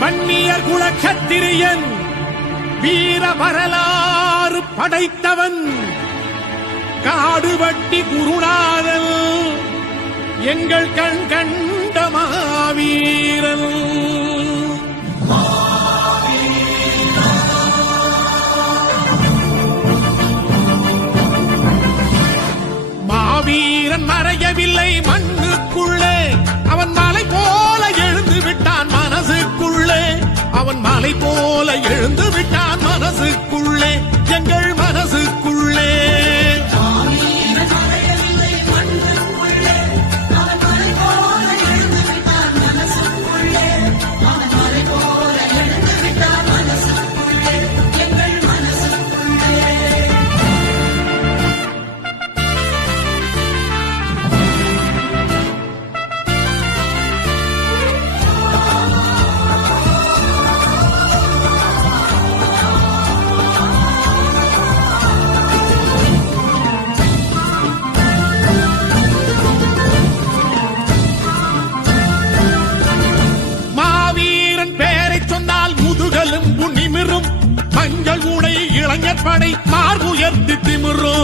வன்னியர் குலக்கத்திரியன் வீர வரலாறு படைத்தவன் காடுவட்டி குருநாதன் எங்கள் கண் கண்ட மாவீரன். மாவீரன் மறையவில்லை மண்ணுக்குள்ளே, அவன் மலை போல எழுந்து விட்டான் மனசுக்குள்ளே. அவன் மலை போல எழுந்து விட்டான் மனசுக்குள்ளே, எங்கள் மனசுக்குள்ளே. மஞ்சள் உடை இளைஞர் படை மார்புயர்த்தி திமிரும்.